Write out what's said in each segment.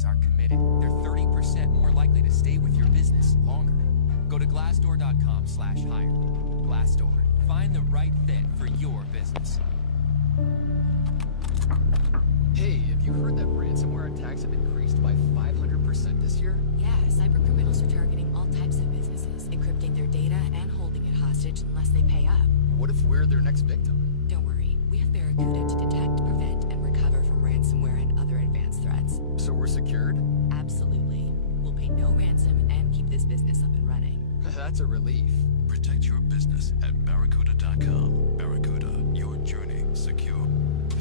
customers are committed, they're 30% more likely to stay with your business longer. Go to glassdoor.com/hire. Glassdoor. Find the right fit for your business. Hey, have you heard that ransomware attacks have increased by 500% this year? Yeah, cybercriminals are targeting all types of businesses, encrypting their data and holding it hostage unless they pay up. What if we're their next victim? Don't worry, we have Barracuda to detect, prevent, and recover from ransomware and other advanced threats. So we're secured? Absolutely. We'll pay no ransom and keep this business up and running. That's a relief. Protect your business at barracuda.com. Barracuda, your journey secure.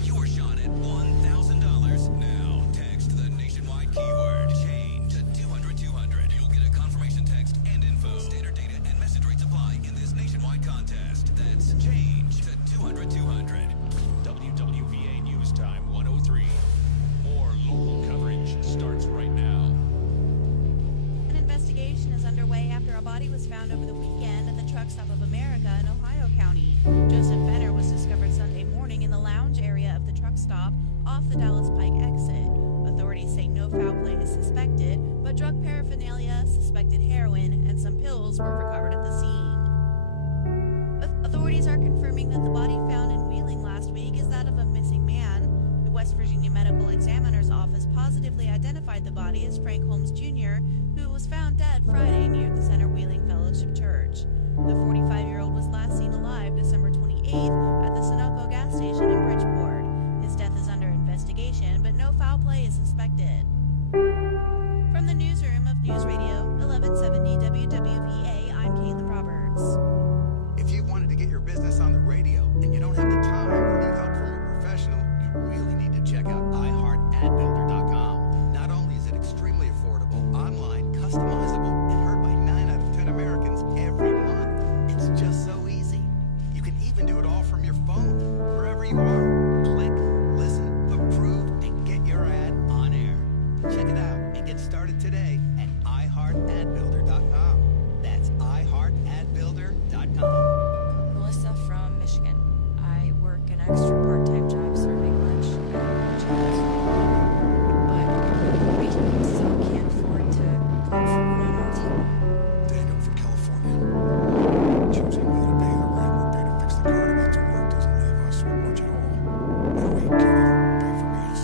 Your shot at $1,000. Now, text the nationwide keyword change to 200-200. You'll get a confirmation text and info. Standard data and message rates apply in this nationwide contest. That's change to 200-200. WWVA News Time 103. More local coverage starts right now. An investigation is underway after a body was found over the weekend at the truck stop of America in Ohio County. Joseph Benner was discovered Sunday morning in the lounge area of the truck stop off the Dallas Pike exit. Authorities say no foul play is suspected, but drug paraphernalia, suspected heroin, and some pills were recovered at the scene. Authorities are confirming that the body found in Wheeling last week is that of a missing man. The West Virginia Medical Examiner's Office positively identified the body as Frank Holmes Jr., who was found dead Friday near the Center Wheeling Fellowship Church. The 45-year-old was last seen alive December 28th at the Sunoco gas station in Bridgeport. His death is under investigation, but no foul play is suspected. From the newsroom of News Radio 1170 WWVA, I'm Caitlin Roberts. If you've wanted to get your business on the radio and you don't have the time or need help from a professional, you really need to check out iHeartAdBuilder.com. Not only is it extremely affordable, online, customizable, and heard by 9 out of 10 Americans every month, it's just so easy. You can even do it all from your phone, wherever you are. Click, listen, approve, and get your ad on air. Check it out and get started today at iHeartAdBuilder.com. That's iHeartAdBuilder.com. Melissa from Michigan. I work an extra part-time job serving lunch at Child's, but we still can't afford to put food on our table. Daniel from California. Choosing whether to pay the rent or pay to fix the car to get to work doesn't leave us with much at all. And we can't even pay for meals.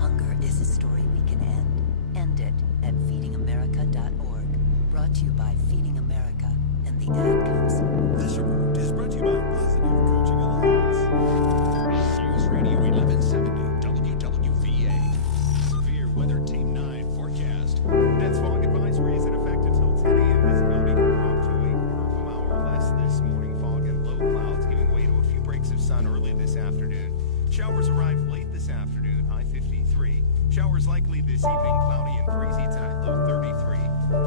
Hunger is a story we can end. End it at feedingamerica.org. Brought to you by Feeding America and the Ad Council. This report is brought to you by Positive Coaching Alliance. News Radio 1170 WWVA. Severe Weather Team 9 forecast. Dense fog advisory is in effect until 10 a.m. Visibility can drop to a quarter of a mile or less this morning. Fog and low clouds giving way to a few breaks of sun early this afternoon. Showers arrive late this afternoon, high 53. Showers likely this evening, cloudy and breezy tonight, low 33.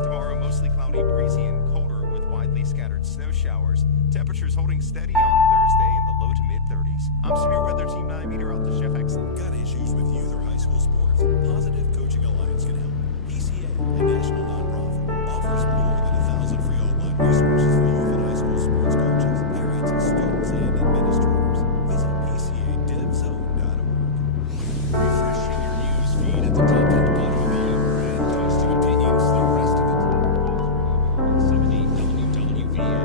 Tomorrow, mostly cloudy, breezy, and colder with widely scattered snow showers. Temperatures holding steady on Thursday in the low to mid-30s. I'm Severe Weather Team 9 meteorologist Jeff Exley. Got issues with youth or high school sports? Positive Coaching Alliance can help. PCA, a national nonprofit, offers more than 1,000 free online resources for youth and high school sports coaches, parents, students, and administrators. Visit PCADevZone.org. Refreshing your news feed at the top and bottom of all your brand posting opinions. The rest of it. 70 WWVA.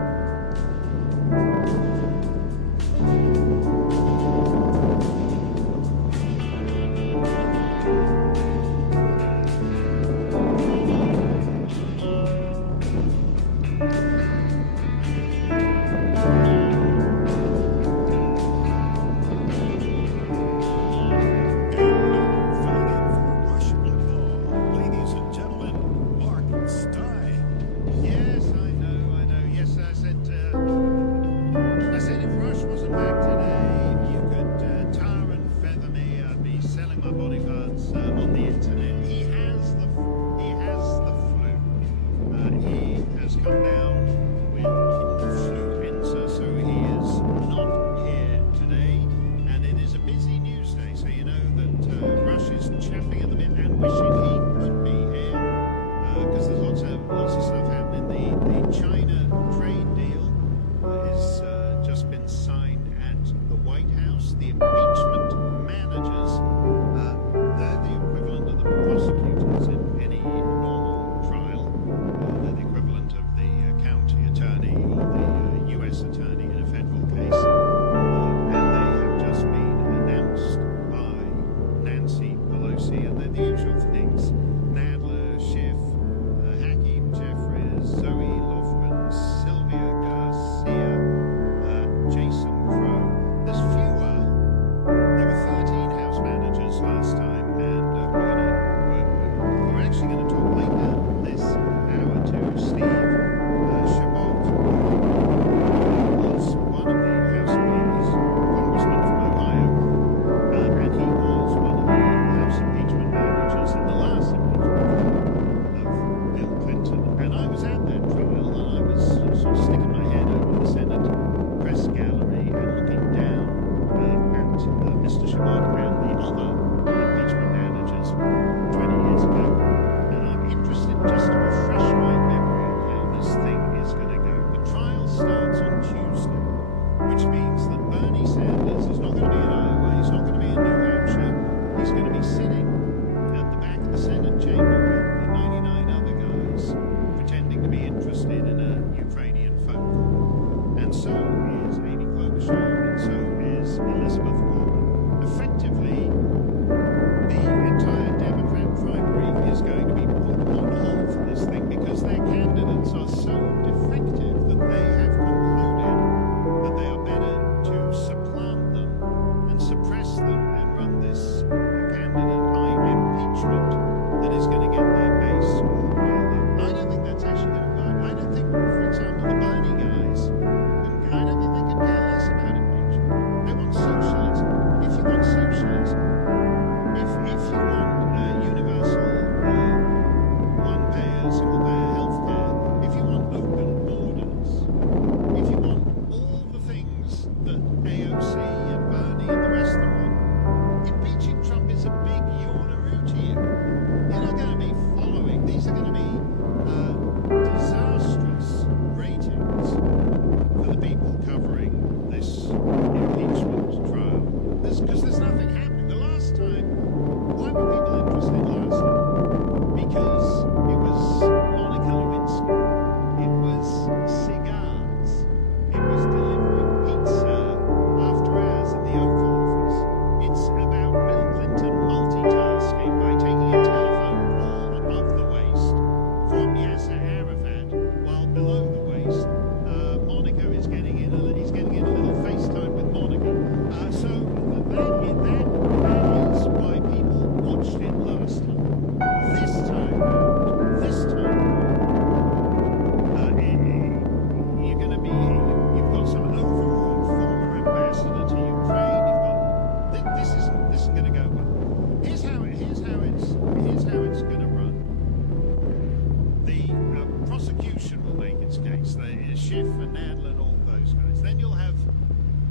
Schiff and Nadler and all those guys. Then you'll have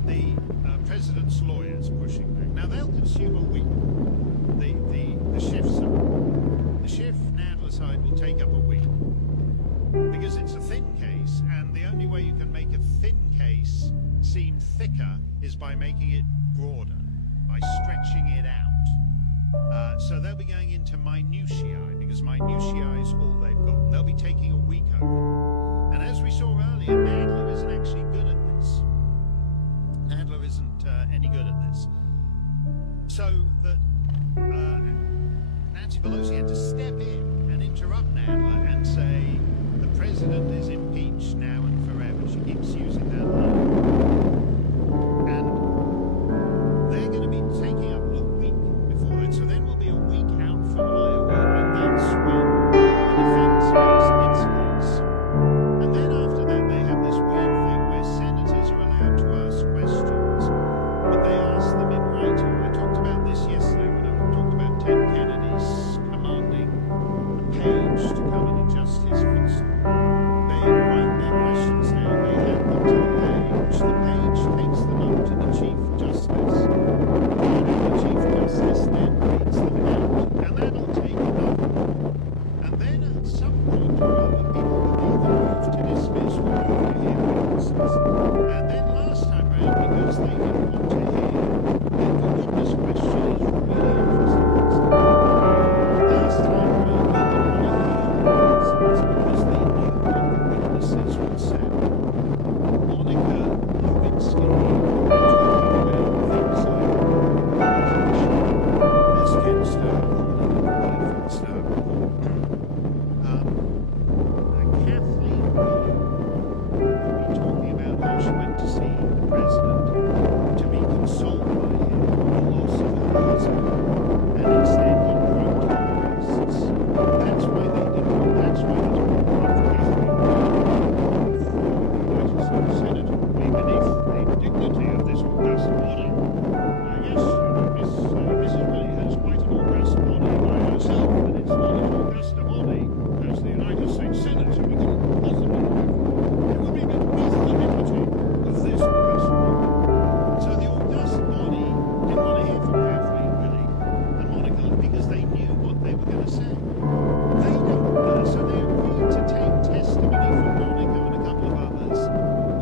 the president's lawyers pushing back. Now they'll consume a week. The Schiff side. The Schiff Nadler side will take up a week because it's a thin case, and the only way you can make a thin case seem thicker is by making it broader, by stretching it out. So they'll be going into minutiae, because minutiae is all they've got. They'll be taking a week over. And as we saw earlier, Nadler isn't actually good at this. Nadler isn't any good at this. So that Nancy Pelosi had to step in and interrupt Nadler and say, the president is impeached now and forever. She keeps using that line. And they're going to be taking up a week before it. So then we'll be a week out from Iowa, and that's when the defense makes its case. And then after that, they have this weird thing where senators are allowed to ask questions, but they ask them in writing. I talked about this yesterday when I talked about Ted Kennedy's commanding a page to come and adjust his footstool. They write their questions down, they hand them to the page takes them up to the Chief Justice, and the Chief Justice then reads them out, and that'll take another. And then at some point or other, people will either move to dismiss or move to hear witnesses. And then last time round, because they didn't want to hear, the witness question is really interesting. Last time round, they didn't want to hear witnesses because they knew what the witnesses would say. Monica Lewinsky, they're talking about things like as Ken Starr called it, Starr Kathleen will be talking about how she went to see the president to be consoled by him on the loss of her husband, and instead he broke her breasts. That's why they didn't want, that's why they didn't want Kathleen before the United States Senate would be beneath the dignity of this august body. Yes, Mrs. Willie has quite an august body by herself, but it's not as august a body as the United States Senate, so we couldn't possibly have it. It would be beneath the dignity of this august body. So the august body didn't want to hear from Kathleen Willie and Monica because they knew what they were going to say. They don't, so they agreed to take testimony from Monica and a couple of others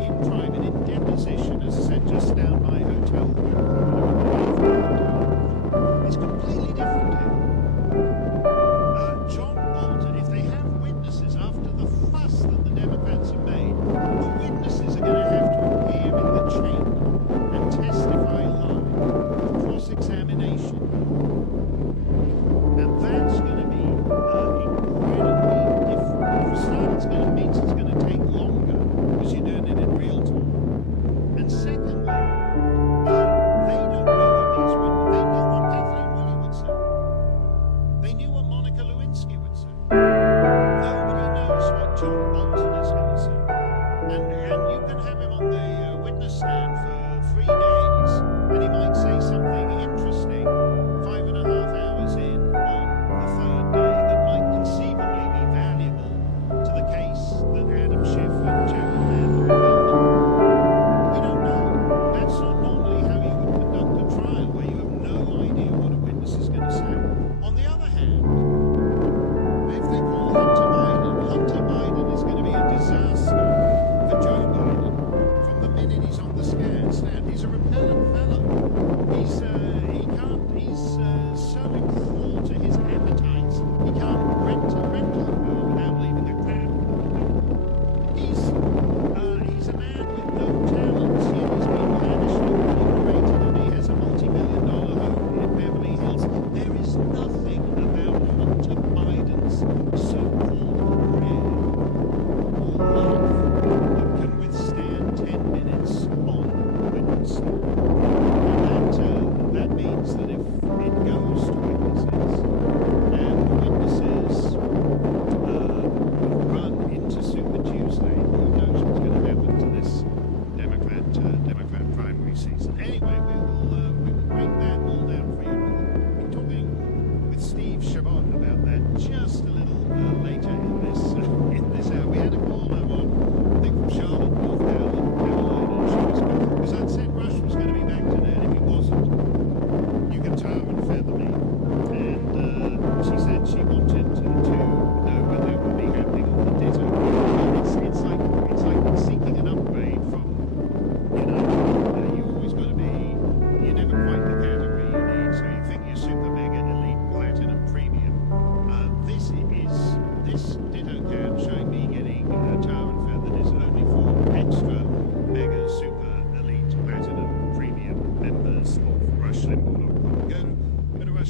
in private, in deposition, as I said, just down my hotel room. It's completely different here. John Bolton, if they have witnesses after the fuss that the Democrats have made, the witnesses are going to have to appear in the chamber and testify live, cross-examination. And that's going to be incredibly different. For starters, it means it's going to take longer because you're doing it in real time. And secondly, they don't know what these witnesses. They knew what Kathleen Willie would say. They knew what Monica Lewinsky would say. Nobody knows what John Bolton is going to say. And you can have him on the witness stand for 3 days, and he might say something interesting 5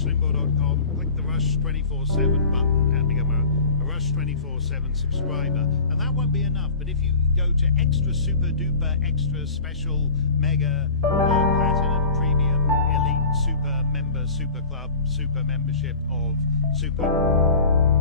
RushLimbaugh.com, click the Rush 24/7 button and become a Rush 24/7 subscriber. And that won't be enough, but if you go to extra, super duper, extra, special, mega, platinum, premium, elite, super member, super club, super membership of super...